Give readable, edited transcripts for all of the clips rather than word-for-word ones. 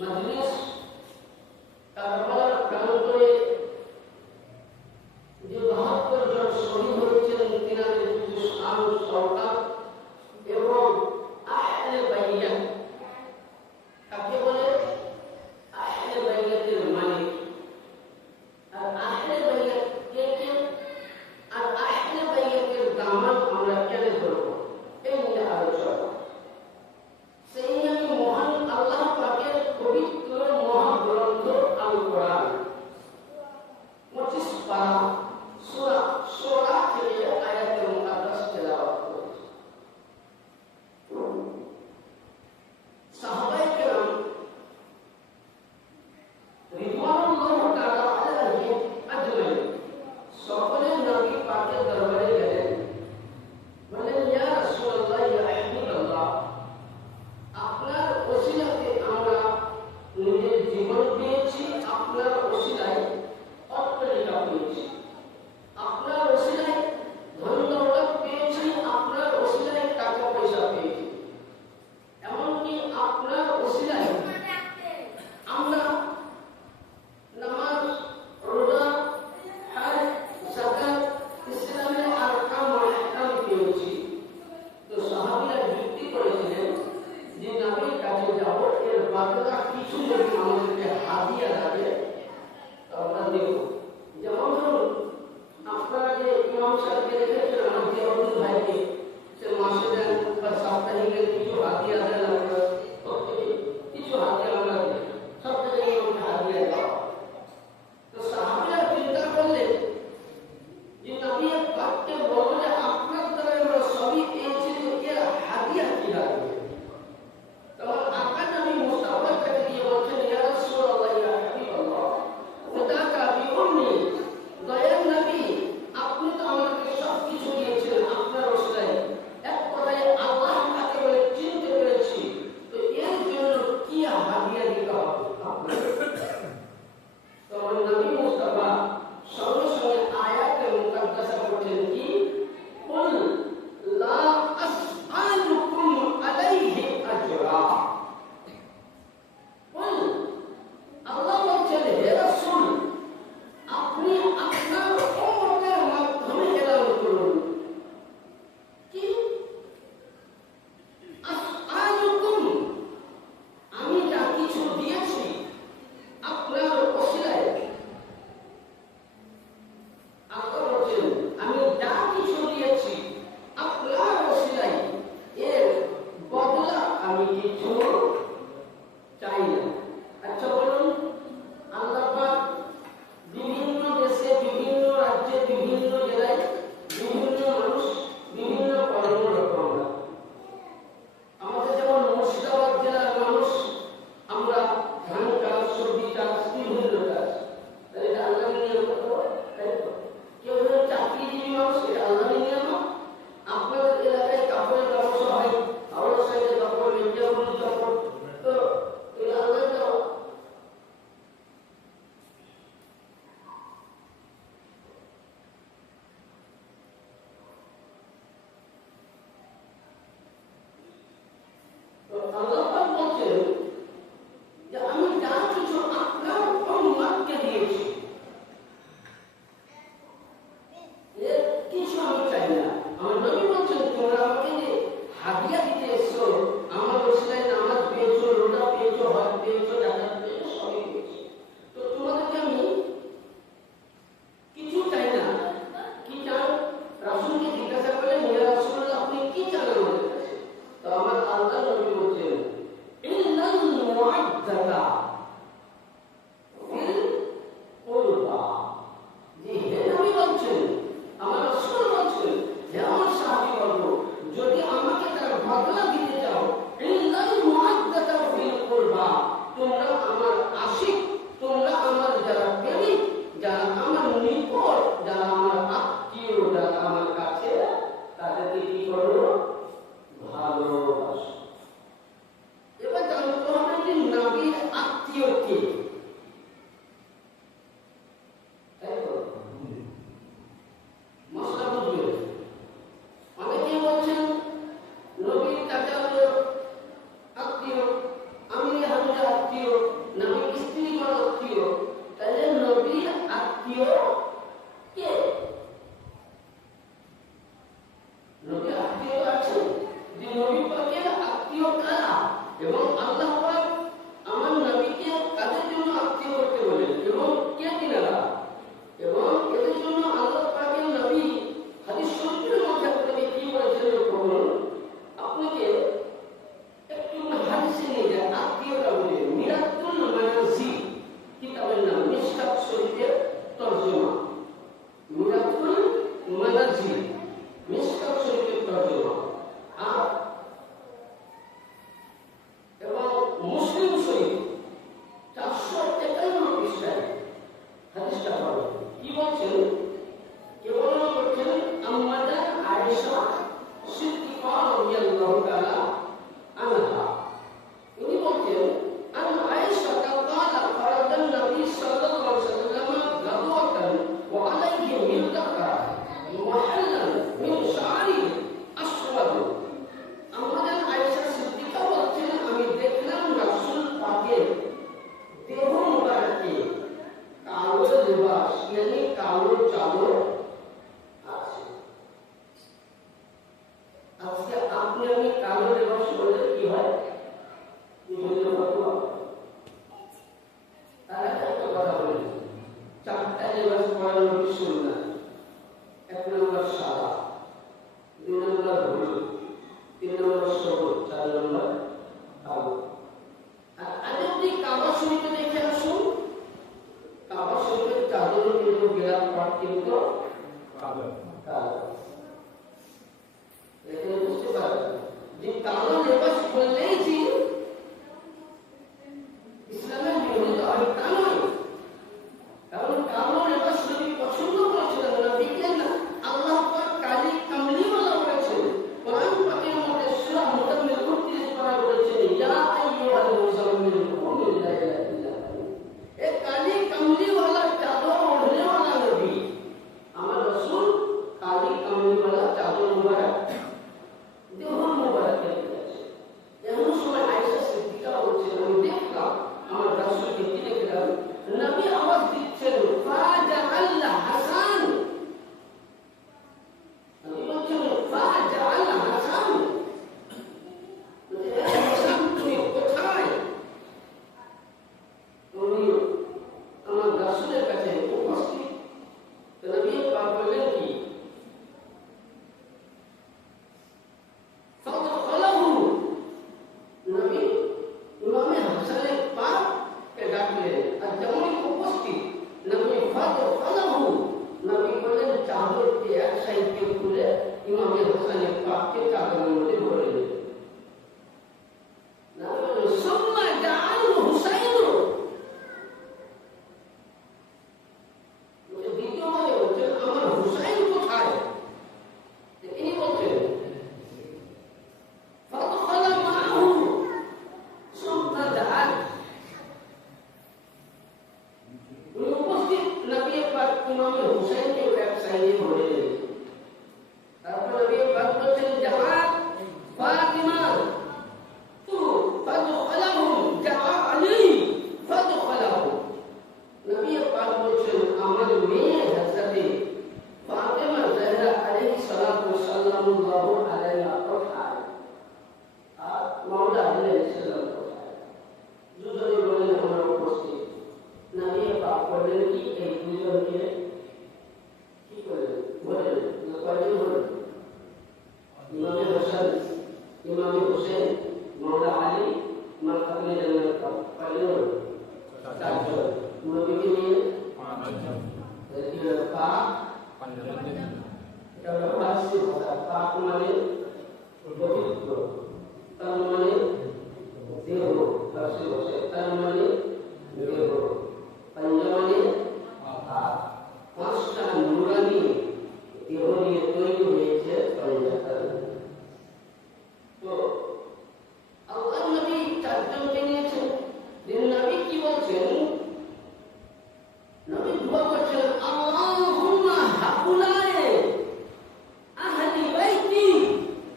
Majlis Karbala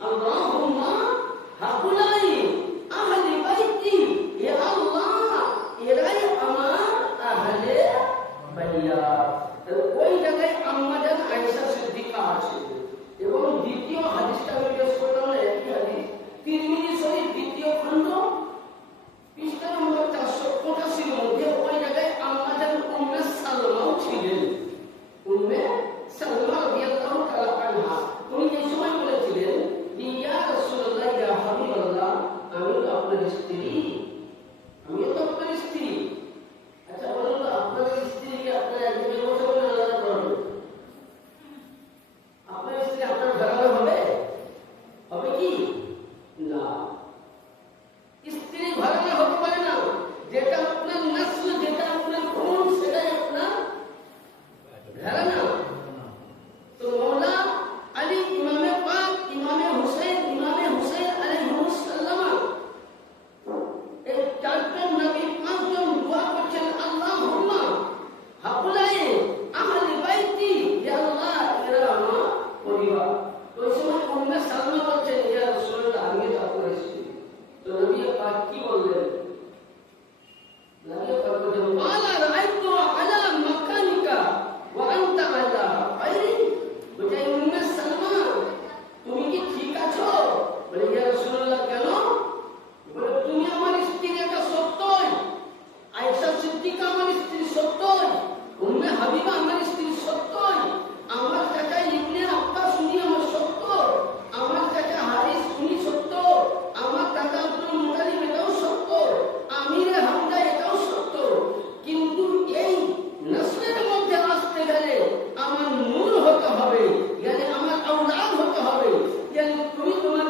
Allahumma Siddika আমার স্ত্রী সত্যই, উম্মে হাবিবা আমার স্ত্রী সত্যই, আমার চাচা ইবনে আব্বাস উনি আমার সত্য, আমার চাচা হারিস উনি সত্য, আমার দাদা আব্দুল মুতালিব এটাও সত্য, আমিরে হামজা এটাও সত্য। কিন্তু এই নসলের মধ্যে আসতে গেলে আমার নূর হতে হবে, গেলে আমার আওলাদ হতে হবে। গেলে তুমি তোমার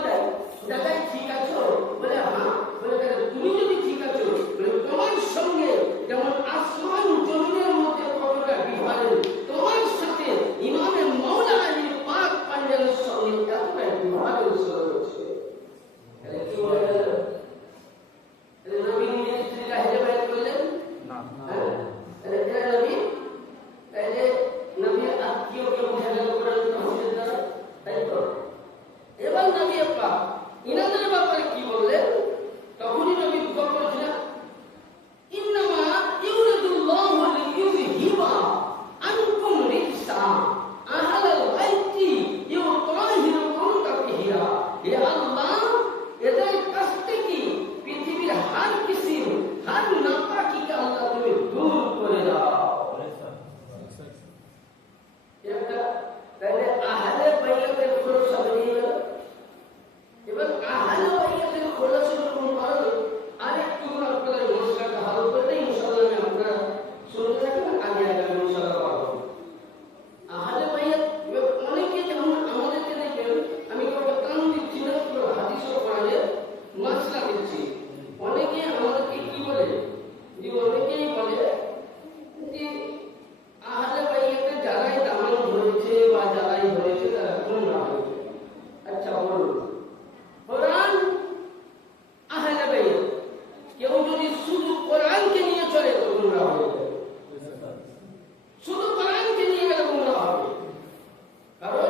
দাদাই ঠিক আছো? বলে হ্যাঁ। বলে তুমি যদি ঠিক আছো, বলে তোমার সঙ্গে যেমন আসমান জমিনের মধ্যে কতটা বিভাজন, তোমার সাথে ইমামে মাওলা আলী পাক পাঞ্জাবের সঙ্গে এতটা বিভাজন শুরু হচ্ছে। কি বলে নবী নিজের স্ত্রীকে হেদায়েত করলেন না? নবী তাইলে নবী আত্মীয়কে বোঝালেন কোরআন তাফসীর দ্বারা, তাই তো? এবার নবী পাক ইনাদের ব্যাপারে কি বললেন? তখনই নবী দোয়া করেছিলেন, ইন্নামা ইউরিদুল্লাহু লিইউযহিবা আনকুম রিজসা আহলাল বাইতি ইউতাহিরুকুম তাতহীরা। হে আল্লাহ, এদের কাছ থেকে পৃথিবীর হার কিসিম, হার নাপাকিকে আল্লাহ তুমি দূর করে দাও। তাহলে আহলে বাইতের খোলসা বেরিয়ে গেল। এবার আহলে বাইতের খোলসা যখন পারো, আরেকটু আপনাদের মশলাটা ভালো করে দেয়, ইনশাআল্লাহ আমি আপনারা শুনতে থাকবেন, আগে আগামী ইনশাআল্লাহ পাবো। আহলে বাইত অনেকে যেমন আমাদেরকে দেখবেন, আমি কোনো কান দিচ্ছি না, পুরো হাদিসও পড়ালে মশলা দিচ্ছি। অনেকে আমাদেরকে কি বলে, যে অনেকেই বলে যে আহলে বাইতের যারাই দামান ধরেছে বা যারাই ধরেছে তারা গুমরাহ হয়েছে। আচ্ছা বলুন, কোরআন আহলে বাইত, কেউ যদি শুধু কোরআনকে নিয়ে চলে তো গুমরাহ হয়ে যাবে, শুধু কোরআনকে নিয়ে গেলে গুমরাহ হবে। কারণ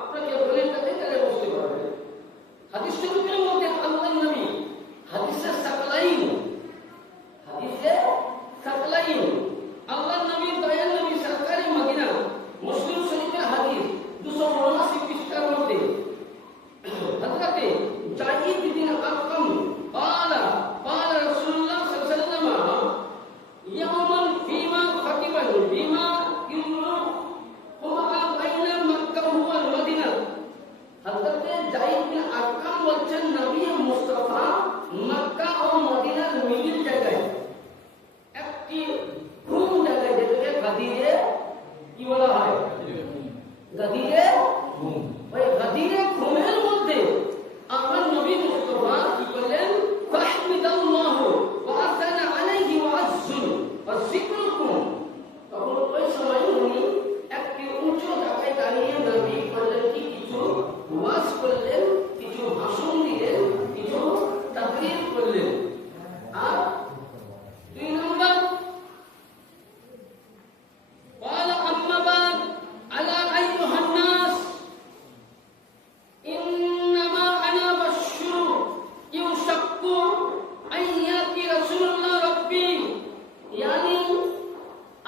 আপনাকে বলে তাদের তাহলে বুঝতে পারবেন। হাদিস শরীফের মধ্যে আল্লাহর নবী হাদিসে সাকলাইন, আল্লাহর নবী দয়াল নবী সরকারি মদিনা, মুসলিম শরীফের হাদিস 279 পৃষ্ঠার মধ্যে হযরতে জাইদ বিন আরকাম قال قال رسول الله صلى الله عليه وسلم يوما فيما خطبا بما يمر بين مكة والمدينة। হযরতে জাইদ বিন আরকাম বলছেন, নবী মুস্তাফা মক্কা ও মদিনার মিডিল জায়গায় একটি ঘুম জায়গায়, যেটাকে গাদিরে কি বলা হয়, গাদিরে ঘুম, ওই গাদিরে ঘুমের মধ্যে আমার নবী মুস্তাফা কি করলেন, ফাহমিদাল্লাহু ওয়া আসানা আলাইহি ওয়া আযযু ওয়া যিকরুকুম। তখন ওই সময় উনি একটি উঁচু জায়গায় দাঁড়িয়ে নবী করলেন কি, কিছু ওয়াজ করলেন, কিছু ভাষণ দিলেন, কিছু তাকরীর করলেন। আর 2 নম্বর قال أما بعد ألا أيها الناس إنما أنا بشر يشق أن يأتي رسول الله ربي। يعني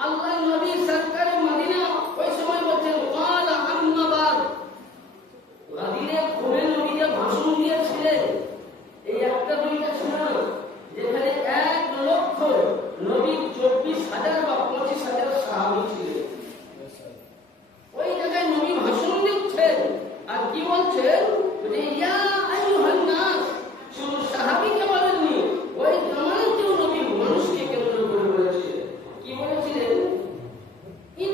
الله النبي سركار مدينة ওই সময় বলছেন قال أما بعد, গাদিরে ঘুরে নবী যে ভাষণ দিয়েছিলেন, এই একটা দুইটা ছিল না, যেখানে 1 লক্ষ নবী 24,000 বা 25,000 সাহাবী ছিলেন। ওই জায়গায় নবী ভাষণ দিচ্ছেন আর কি বলছেন, যে ইয়া আইয়ুহান নাস, শুধু সাহাবীকে বলেননি, ওই জামানাতেও নবী মানুষকে কেন্দ্র করে বলেছিলেন। কি বলেছিলেন, ইন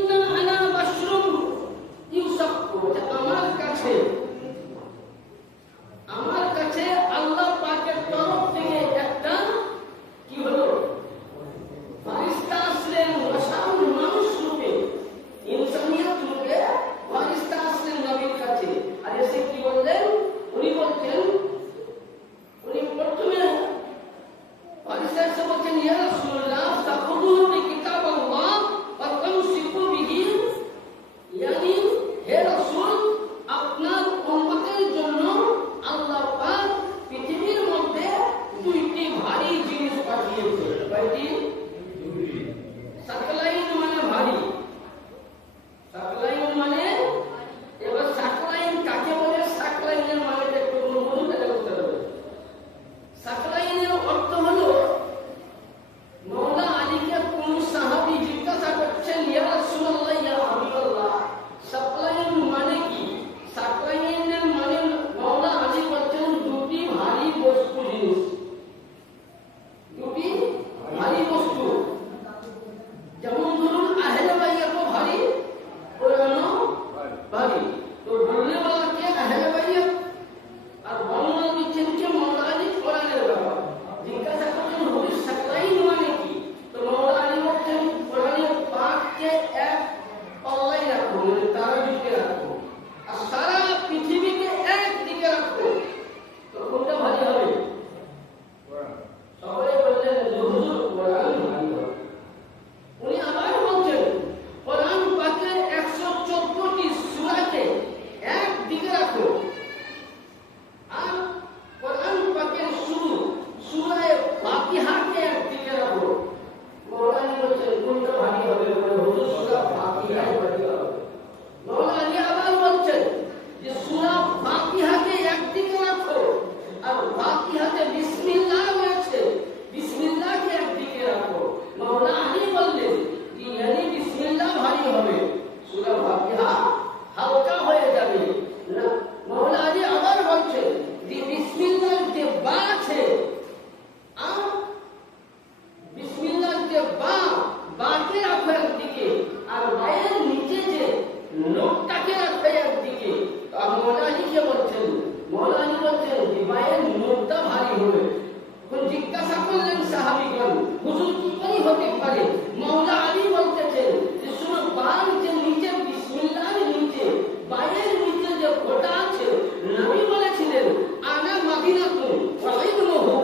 পায়ের নোটটা ভারী হবে। জিজ্ঞাসা করলেন সাহাবীগণ, হুজুর কি করে হতে পারে? মাওলা আলী বলতেছেন যে শুনো, পায়ের যে নিচে বিসমিল্লাহর নিচে পায়ের নিচে যে ফোঁটা আছে, নবী বলেছিলেন আনা মাদিনাতুন ওয়া ইলমুহু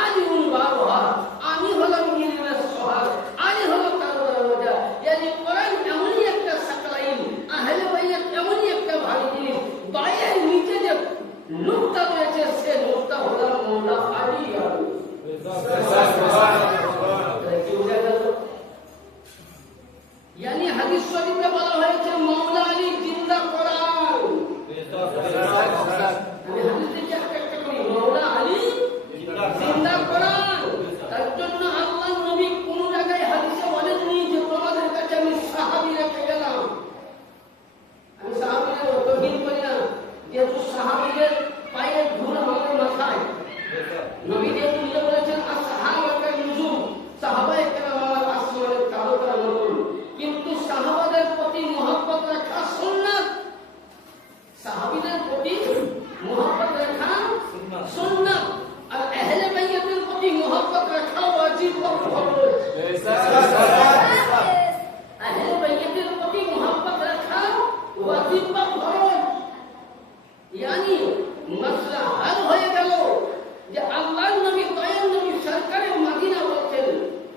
আলিউন বাবুহা, আমি হলাম ইলমের শহর, আমি হলাম কারবালার মজা। ইয়ানি কোরআন এমনই একটা সাকলাইন, আহলে বাইত এমনই একটা ভারী জিনিস, পায়ের নিচে যে নুকতা রয়েছে সে নুকতা হলো মাওলা আলী। यानी हदीस शरीफ में বলা হয়েছে মাওলা আলী জিন্দা কোরআন। আমি হাদিসে কি একটা করি, মাওলা আলী জিন্দা কোরআন। তার জন্য আল্লাহ নবী কোন জায়গায় হাদিসে বলেননি যে তোমাদের কাছে আমি সাহাবী রেখে গেলাম। আমি সাহাবীদের তৌহিদ করি না, যেহেতু সাহাবীদের পায়ের ধুলো আমাদের মাথায়। নবী যেহেতু নিজে বলেছেন আসহাবাকে নুজুম, সাহাবায়ে কেরাম আমার আসমানের তারকার মতন। কিন্তু সাহাবাদের প্রতি মহব্বত রাখা সুন্নাত, সাহাবীদের প্রতি মহব্বত রাখা সুন্নাত, আর আহলে বাইতের প্রতি মহব্বত রাখা ওয়াজিব ও ফরজ। আহলে বাইতের প্রতি মহব্বত রাখা ওয়াজিব ও ফরজ। यानी मसला हल হয়ে গেল যে আল্লাহর নবী দয়ার নবী সরকারে মদিনা বলছেন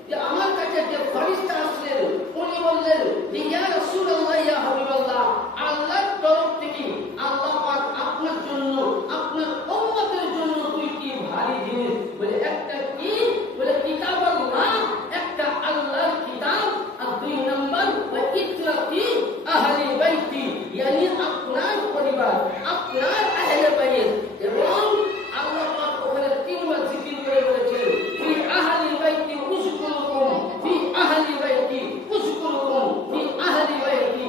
যে আমার কাছে যে ফেরেশতা আসলেন, উনি বললেন যে ইয়া রাসূলুল্লাহ, ইয়া হাবিবাল্লাহ, আল্লাহর তরফ থেকে আল্লাহ পাক আপনার জন্য, আপনার উম্মতের জন্য দুইটি ভারী জিনিস, বলে একটা কি, বলে কিতাবুল্লাহ, একটা আল্লাহর কিতাব, আর দুই নম্বর ওয়া ইত্রাতি আহলি বাইতি, यानी আপনার পরিবার, আপনার আহলে বাইত। এবং আল্লাহ পাক ওখানে তিনবার জিকির করে বলেছেন ফি আহলি বাইতি উযকুরুকুম, ফি আহলি বাইতি উযকুরুকুম, ফি আহলি বাইতি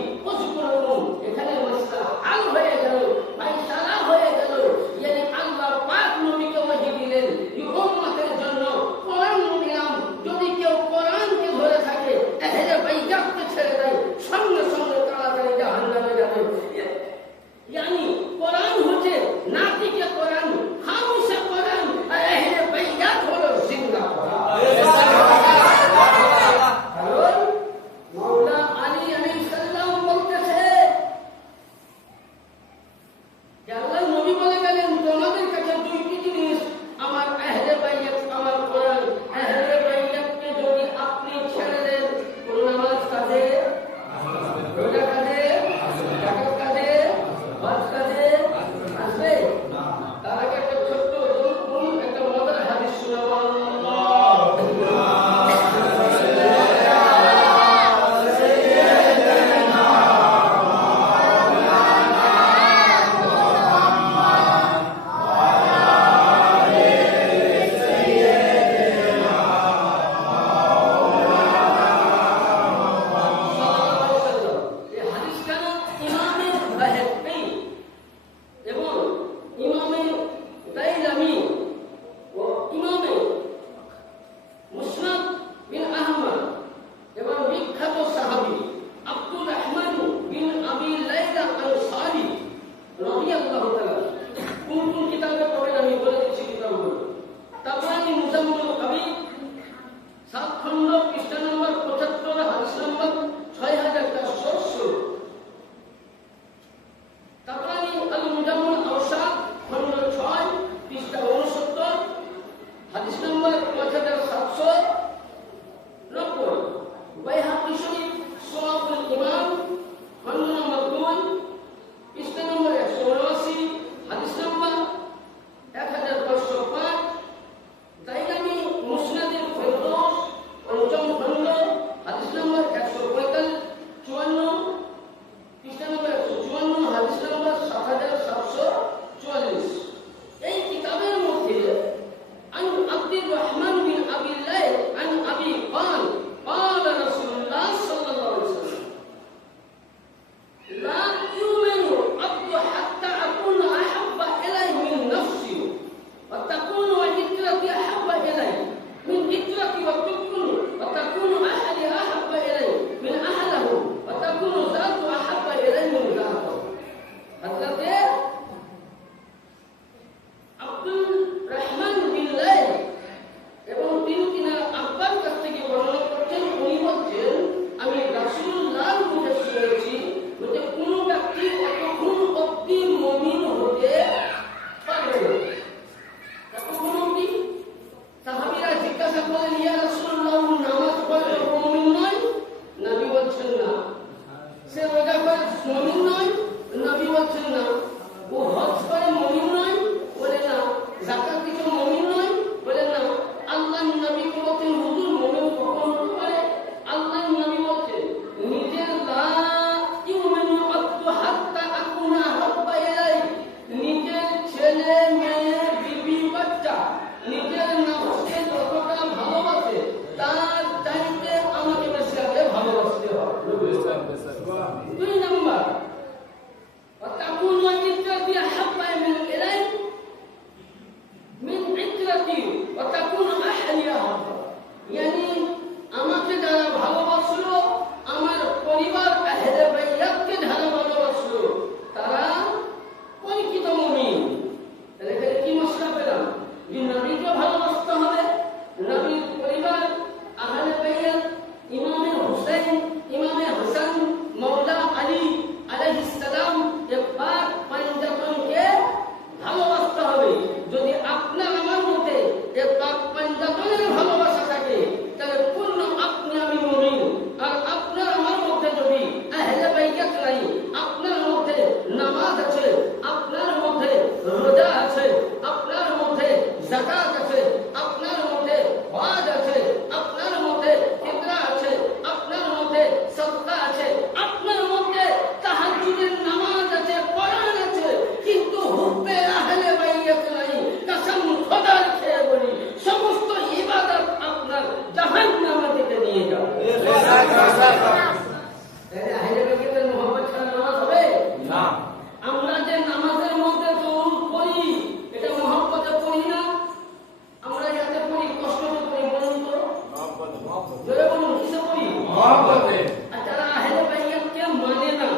মহব্বতে। আর যারা আহলে বাইতকে মানে না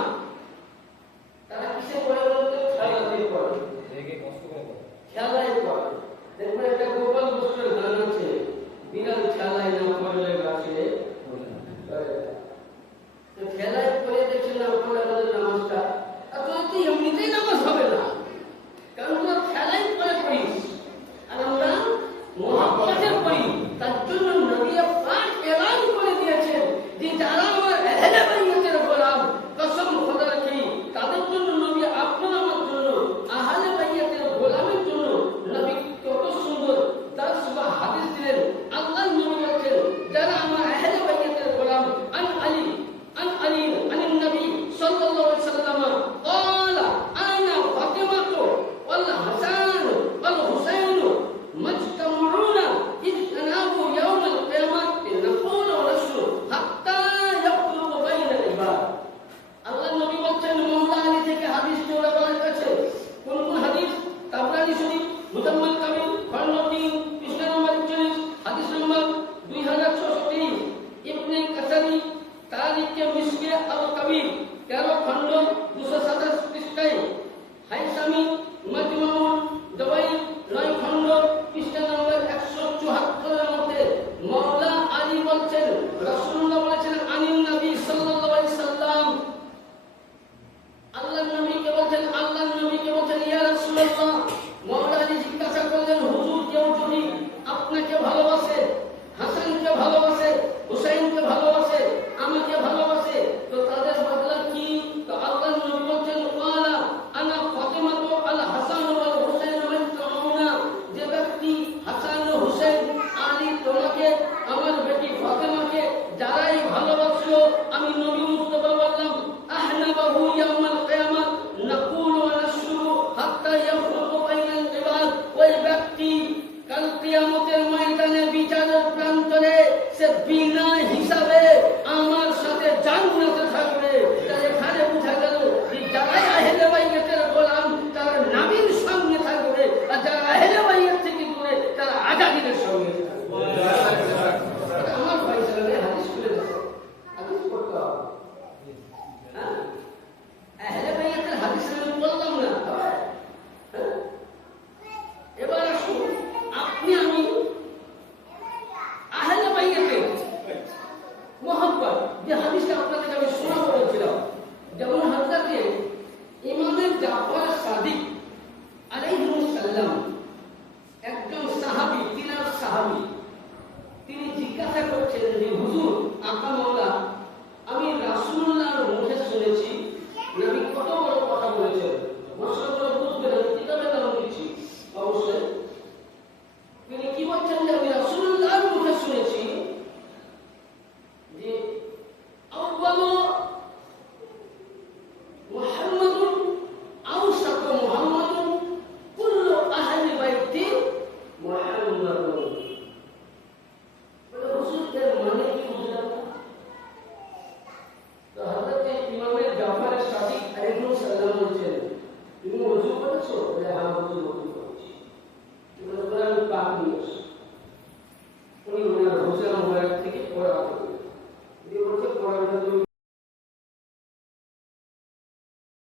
তারা কিসে পড়ে বলতে খেলাতে পড়ে, খেলায় পড়ে। দেখবেন একটা গোপাল বস্ত্রের গান আছে, বিড়াল খেলায় না পড়লে গাছে খেলায় পড়ে দেখছেন না পড়লে আমাদের নামাজটা আর তো এমনিতেই নামাজ হবে না, কারণ তোরা খেলায় পড়ে পড়িস আর আমরা মহাব্বতে পড়ি। তার জন্য নবী পাক এলান করে দিয়েছেন যে যারা আমার আহলে বাইতের গোলাম, কসম খোদা রাখি তাদের জন্য নবী আপনার আমার জন্য আহলে বাইতের গোলামের জন্য নবী কত সুন্দর দাস বা হাদিস দিলেন। আল্লাহর নবী বলেন যারা আমার আহলে বাইতের গোলাম আন আলী عن النبي صلى الله عليه وسلم قال أنا فاطمة والحسن والحسين مجتمعون إذ تناموا يوم القيامة نقول ونشر حتى يخلق بين العباد. আল্লাহ নবী বলেন মাওলা আলী থেকে হাদিস তোলা হয়েছে। কোন কোন হাদিস? তাবরানী শরীফ, মুজাম্মাল কামিল, খন্ড 3, পৃষ্ঠা নম্বর 41, হাদিস নম্বর 2623, ইবনে কাসারি তারিখে মিশকে আল কবির 13 খন্ড 227 পৃষ্ঠায়, হাইসামি মাজমুউল দওয়াই 9 খন্ড পৃষ্ঠা নম্বর 174 এর মধ্যে মাওলা আলী বলেন রাসূলুল্লাহ বলেছেন আনিন নবী সাল্লাল্লাহু আলাইহি সাল্লাম, আল্লাহর নবীকে বলেন ইয়া রাসূলুল্লাহ। মাওলা আলী জিজ্ঞাসা করলেন হুজুর কেউ যদি আপনাকে ভালোবাসে, হাসানকে ভালোবাসে, হুসাইনকে ভালোবাসে, আমাকে ভালোবাসে, তো তাদের বদলা কি? তো আল্লাহর নবী বলেন ওয়ালা আনা ফাতিমাতু আল হাসান ওয়াল হুসাইন মাজমাউনা, যে ব্যক্তি হাসান ও হুসাইন আলী তোমাকে আমার বেটি ফাতিমাকে যারাই ভালোবাসলো আমি